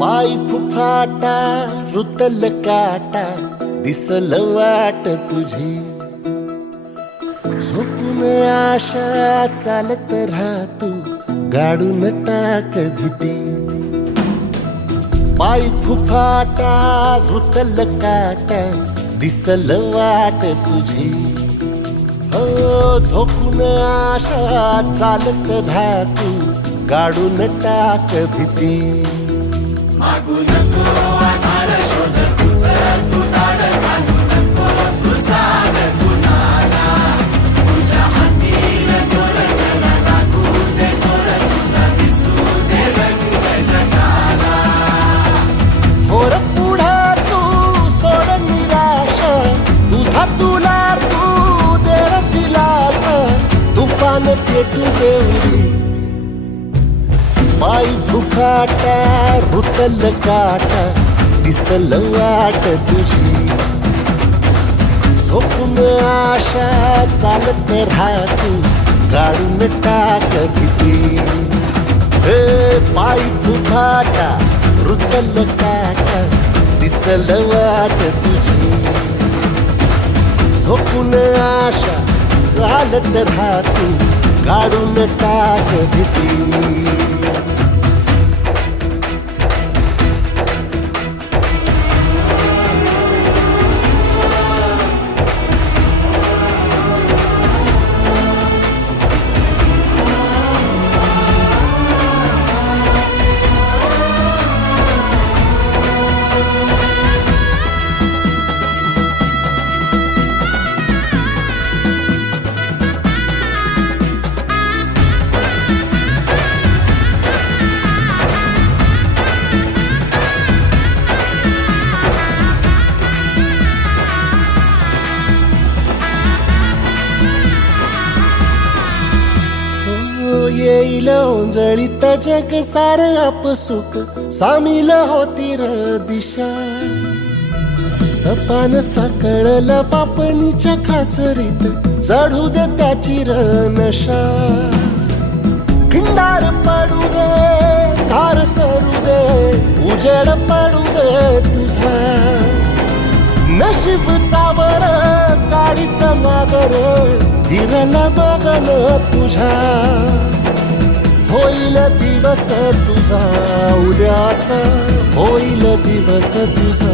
पाय फुफाटा रुतल काटा दिसल वाट तुझी झोपून आशा चालत राहतू गाडून टाक भीती पाय फुफाटा रुतल काटा दिसल वाट तुझी हो झोपून आशा चालत राहतू गाडून टाक भीती मागू नको आधार शोध तुझं तू दाड घालू नको तू साध कुणाला तुझ्या हातीन दोर जरा लागू दे जोर तुझा दिसू दे रंग जगाला होर पुढे तू सोड निराश तुझा तुला तू दे दिलास तुफान पेटू देऊरी पाय फुफाटा रुतल काटा दिसल वाट तुझी झोपून आशा चालत राहतू गाडून टाक भीती पाय फुफाटा रुतल काटा दिसल वाट तुझी झोपून आशा चालत राहतू गाडून टाक भीती येईल ओंजळीत जग सार आपसुक सामील होती र दिशा सपान साकळल पापणीच्या खाचरीत चढू दे त्याची र नशा खिंडार पडू दे धार सरू दे उजेड पडू दे तुझा नशीब चावर काढीत मागर हिरल बघन तुझा होईल दिवस तुझा उद्याचा होईल दिवस तुझा